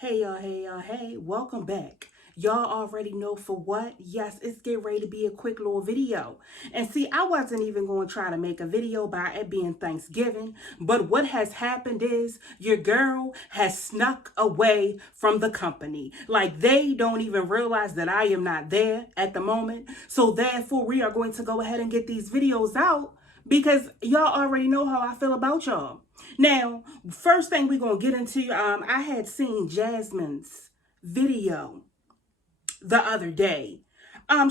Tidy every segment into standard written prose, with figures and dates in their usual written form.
Hey y'all, hey, welcome back. Y'all already know for what? Yes, it's getting ready to be a quick little video. And see, I wasn't even going to try to make a video about it being Thanksgiving, but what has happened is your girl has snuck away from the company. Like they don't even realize that I am not there at the moment. So therefore, we are going to go ahead and get these videos out because y'all already know how I feel about y'all. Now, first thing we're going to get into, I had seen Jasmine's video the other day.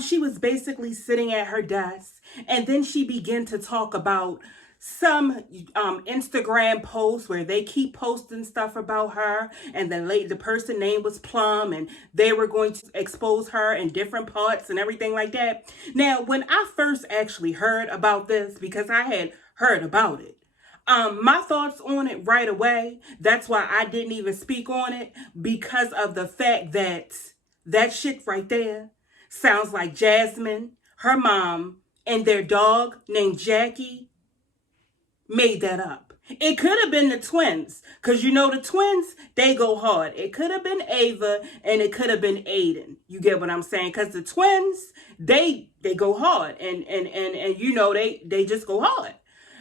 She was basically sitting at her desk and then she began to talk about some Instagram posts where they keep posting stuff about her, and the person name was Plum, and they were going to expose her in different parts and everything like that. Now, when I first actually heard about this, because I had heard about it, my thoughts on it right away, that's why I didn't even speak on it, because of the fact that that shit right there sounds like Jasmine, her mom, and their dog named Jackie made that up. It could have been the twins, because you know the twins, they go hard. It could have been Ava and it could have been Aiden. You get what I'm saying? Because the twins, they go hard, and you know they just go hard.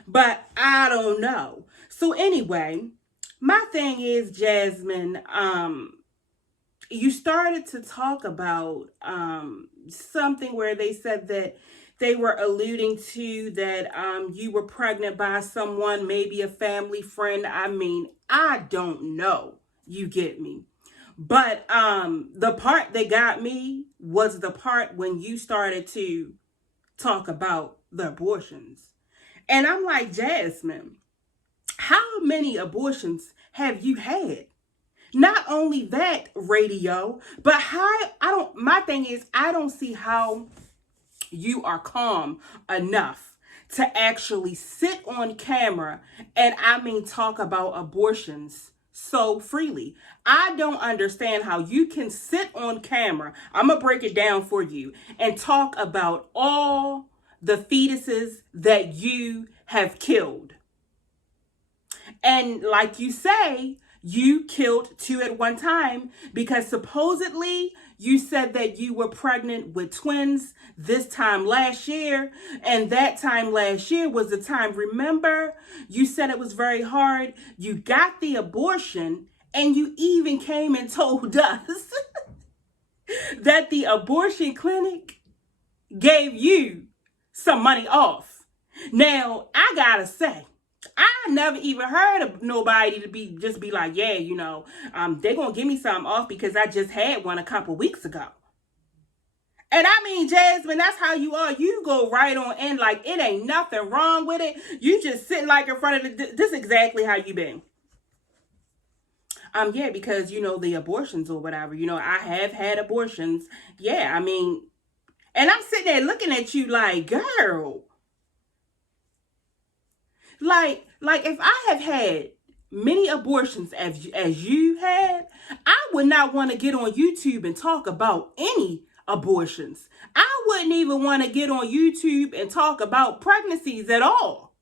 But I don't know. So anyway, my thing is, Jasmine, you started to talk about something where they said that they were alluding to that you were pregnant by someone, maybe a family friend. I mean, I don't know. You get me. But the part that got me was the part when you started to talk about the abortions. And I'm like, Jasmine, how many abortions have you had? Not only that, radio, but my thing is, I don't see how you are calm enough to actually sit on camera and talk about abortions so freely. I don't understand how you can sit on camera. I'm going to break it down for you and talk about all the fetuses that you have killed. And like you say, you killed 2 at one time because supposedly you said that you were pregnant with twins this time last year. And that time last year was the time, remember, you said it was very hard. You got the abortion and you even came and told us that the abortion clinic gave you some money off. Now, I gotta say, I never even heard of nobody to be like, yeah, they're gonna give me something off because I just had one a couple weeks ago. And I mean, Jasmine, that's how you are. You go right on in like it ain't nothing wrong with it. You just sitting like in front of this is exactly how you been. Yeah, because the abortions or whatever. I have had abortions. Yeah, I mean, and I'm sitting there looking at you like, girl. Like if I have had many abortions as you had, I would not want to get on YouTube and talk about any abortions. I wouldn't even want to get on YouTube and talk about pregnancies at all.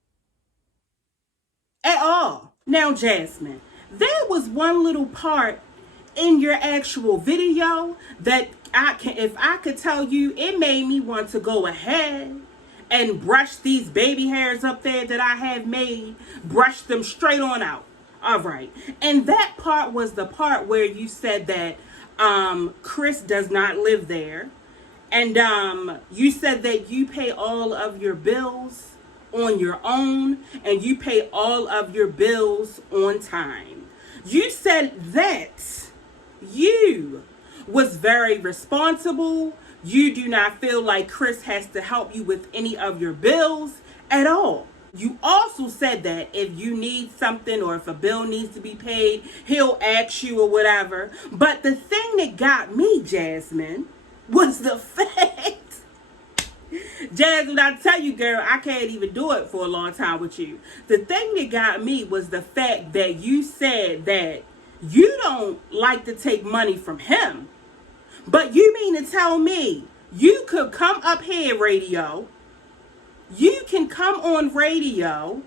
At all. Now, Jasmine, there was one little part in your actual video that if I could tell you, it made me want to go ahead and brush these baby hairs up there that I have made, brush them straight on out. All right. And that part was the part where you said that Chris does not live there. And you said that you pay all of your bills on your own and you pay all of your bills on time. You said that you was very responsible. You do not feel like Chris has to help you with any of your bills at all. You also said that if you need something or if a bill needs to be paid, he'll ask you or whatever. But the thing that got me, Jasmine, was the fact, Jasmine, I tell you, girl, I can't even do it for a long time with you. The thing that got me was the fact that you said that you don't like to take money from him. But you mean to tell me you could come up here, radio, you can come on radio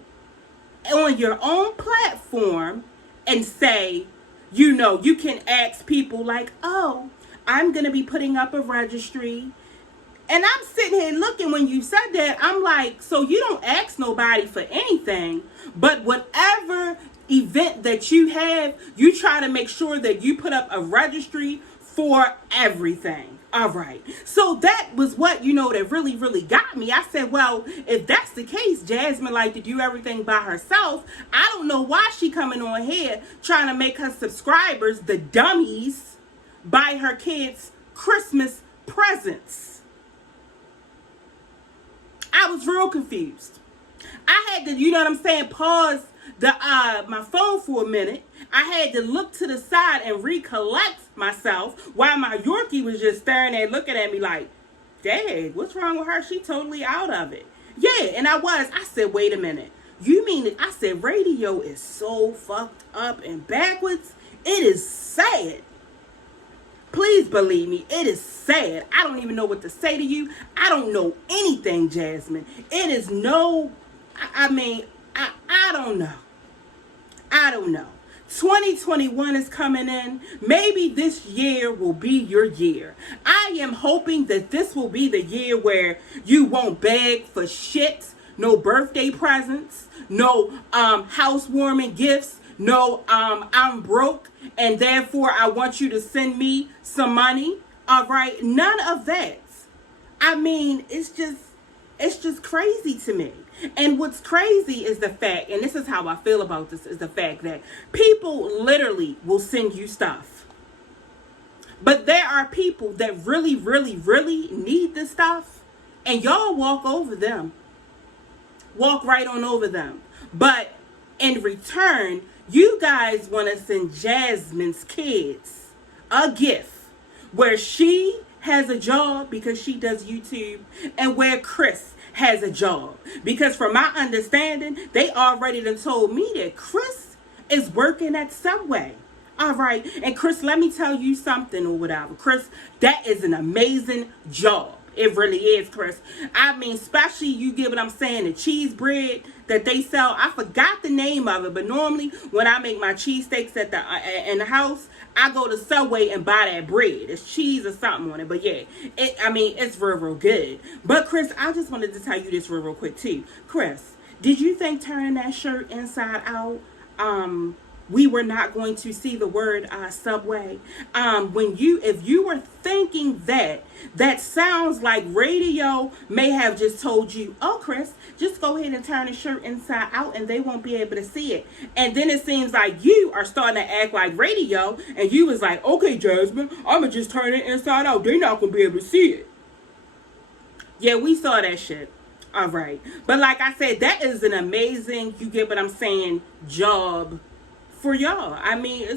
on your own platform and say You know, you can ask people like, oh, I'm going to be putting up a registry. And I'm sitting here looking when you said that. I'm like, so you don't ask nobody for anything, but whatever event that you have, you try to make sure that you put up a registry for everything. All right. So that was what, that really, really got me. I said, well, if that's the case, Jasmine like to do everything by herself. I don't know why she coming on here trying to make her subscribers, the dummies, buy her kids Christmas presents. I was real confused. I had to, pause my phone for a minute. I had to look to the side and recollect myself while my Yorkie was just staring there looking at me like, dang, what's wrong with her? She totally out of it. Yeah, and I said, wait a minute. You mean it? I said, radio is so fucked up and backwards. It is sad. Please believe me, it is sad. I don't even know what to say to you. I don't know anything, Jasmine. It is I don't know. I don't know. 2021 is coming in. Maybe this year will be your year. I am hoping that this will be the year where you won't beg for shit. No birthday presents. No housewarming gifts. No, I'm broke and therefore I want you to send me some money. All right. None of that. I mean, it's just crazy to me. And what's crazy is the fact, and this is how I feel about this, is the fact that people literally will send you stuff. But there are people that really, really, really need this stuff. And y'all walk over them. Walk right on over them. But in return, you guys want to send Jasmine's kids a gift where she has a job because she does YouTube and where Chris has a job. Because from my understanding, they already done told me that Chris is working at Subway. All right. And Chris, let me tell you something or whatever. Chris, that is an amazing job. It really is, Chris. I mean, especially you get what I'm saying, the cheese bread that they sell. I forgot the name of it, but normally when I make my cheesesteaks in the house, I go to Subway and buy that bread. It's cheese or something on it. But yeah, it's real, real good. But Chris, I just wanted to tell you this real, real quick too. Chris, did you think turning that shirt inside out, we were not going to see the word Subway? If you were thinking that sounds like radio may have just told you, oh, Chris, just go ahead and turn the shirt inside out and they won't be able to see it. And then it seems like you are starting to act like radio and you was like, okay, Jasmine, I'm going to just turn it inside out. They're not going to be able to see it. Yeah, we saw that shit. All right. But like I said, that is an amazing, you get what I'm saying, job for y'all. I mean,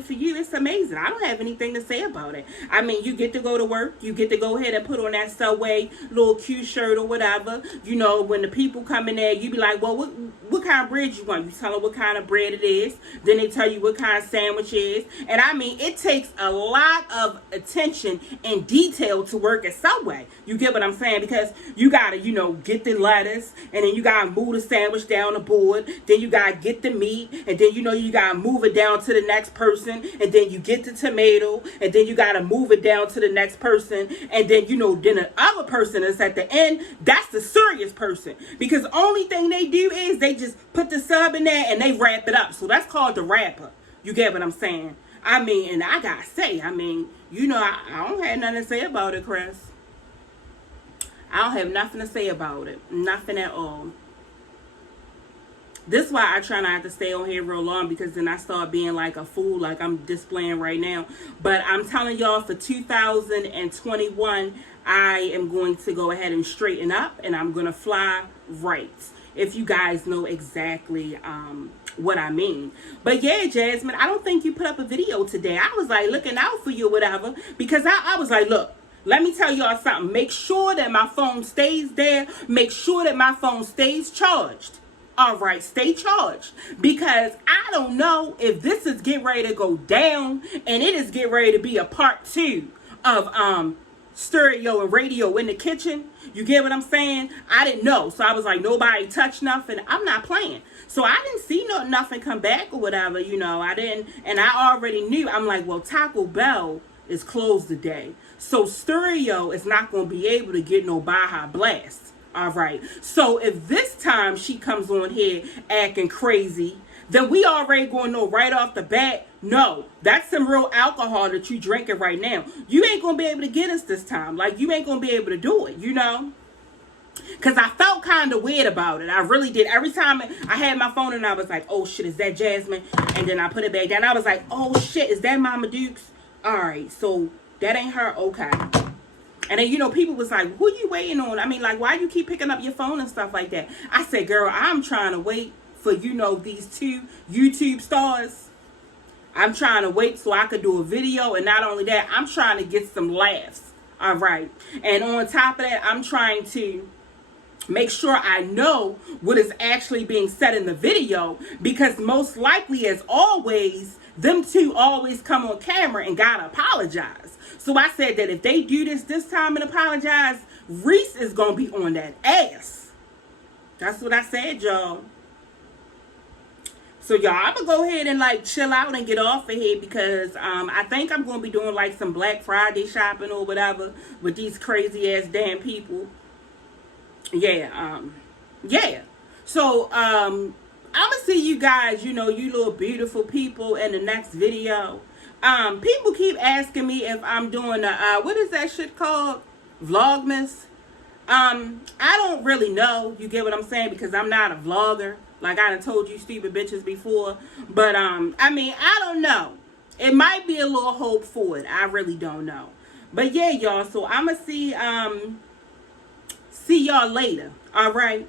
for you, it's amazing. I don't have anything to say about it. I mean, you get to go to work. You get to go ahead and put on that Subway little cute shirt or whatever. You know, when the people come in there, you be like, well, what kind of bread you want? You tell them what kind of bread it is. Then they tell you what kind of sandwich it is. And I mean, it takes a lot of attention and detail to work at Subway. You get what I'm saying? Because you got to, get the lettuce. And then you got to move the sandwich down the board. Then you got to get the meat. And then, you got to move it down to the next person, and then you get the tomato, and then you got to move it down to the next person, and then then the other person is at the end. That's the serious person, because the only thing they do is they just put the sub in there and they wrap it up. So that's called the wrapper. You get what I'm saying? I mean, and I gotta say, I don't have nothing to say about it, Chris. I don't have nothing to say about it. Nothing at all. This is why I try not to stay on here real long, because then I start being like a fool like I'm displaying right now. But I'm telling y'all, for 2021, I am going to go ahead and straighten up, and I'm going to fly right, if you guys know exactly what I mean. But yeah, Jasmine, I don't think you put up a video today. I was like looking out for you or whatever, because I was like, look, let me tell y'all something. Make sure that my phone stays there. Make sure that my phone stays charged. All right, stay charged, because I don't know if this is getting ready to go down and it is getting ready to be a part 2 of stereo and radio in the kitchen. You get what I'm saying? I didn't know. So I was like, nobody touched nothing. I'm not playing. So I didn't see nothing come back or whatever, you know. I didn't, and I already knew. I'm like, well, Taco Bell is closed today. So Stereo is not going to be able to get no Baja Blast. All right. So if this time she comes on here acting crazy, then we already going to know right off the bat, no, that's some real alcohol that you drinking right now. You ain't going to be able to get us this time. Like, you ain't going to be able to do it, you know? Because I felt kind of weird about it. I really did. Every time I had my phone and I was like, oh, shit, is that Jasmine? And then I put it back down. I was like, oh, shit, is that Mama Dukes? All right, so that ain't her? Okay. And then, you know, people was like, who you waiting on? I mean, like, why you keep picking up your phone and stuff like that? I said, girl, I'm trying to wait for, you know, these 2 YouTube stars. I'm trying to wait so I could do a video. And not only that, I'm trying to get some laughs. All right. And on top of that, I'm trying to make sure I know what is actually being said in the video. Because most likely, as always, them 2 always come on camera and gotta apologize. So I said that if they do this time and apologize, Reese is going to be on that ass. That's what I said, y'all. So, y'all, I'm going to go ahead and, like, chill out and get off of here because I think I'm going to be doing, like, some Black Friday shopping or whatever with these crazy-ass damn people. Yeah, yeah. So, I'm going to see you guys, you know, you little beautiful people in the next video. People keep asking me if I'm doing a, what is that shit called? Vlogmas. I don't really know. You get what I'm saying? Because I'm not a vlogger. Like I done told you stupid bitches before. But, I mean, I don't know. It might be a little hope for it. I really don't know. But yeah, y'all. So I'm going to see y'all later. All right.